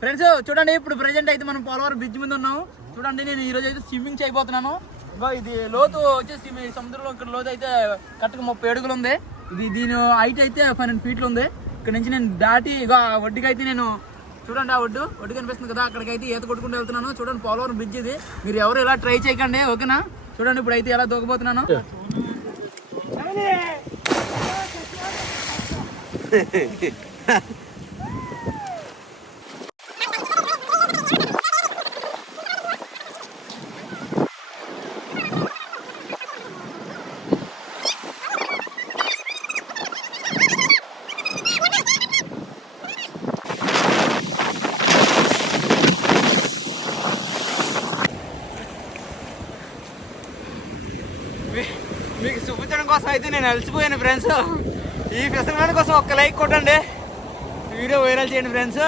Friends చూడండి, ఇప్పుడు present అయితే మనం పోలవరం బ్రిడ్జ్ మీద ఉన్నాము. చూడండి, నేను ఈ రోజు అయితే స్విమ్మింగ్ చేయబోతున్నాను. ఇంకా ఇది లోతు వచ్చేసి సముద్రంలో ఇక్కడ లోతు అయితే కరెక్ట్గా 30 అడుగులు ఉంది. దీని హైట్ అయితే 500 ఫీట్లు ఉంది. ఇక్కడ నుంచి నేను దాటి ఇక ఒడ్డుకి అయితే నేను చూడండి, ఆ ఒడ్డు కనిపిస్తుంది కదా, అక్కడికి అయితే ఈత కొట్టుకుంటూ వెళ్తున్నాను. చూడండి, పోలవరం బ్రిడ్జ్ ఇది. మీరు ఎవరు ఇలా ట్రై చేయకండి, ఓకేనా? చూడండి, ఇప్పుడు అయితే ఎలా దూకబోతున్నాను. మీకు చూపించడం కోసం అయితే నేను అలసిపోయాను ఫ్రెండ్స్. ఈ ఫెస్టివల్ కోసం ఒక్క లైక్ కొట్టండి, వీడియో వైరల్ చేయండి ఫ్రెండ్స్.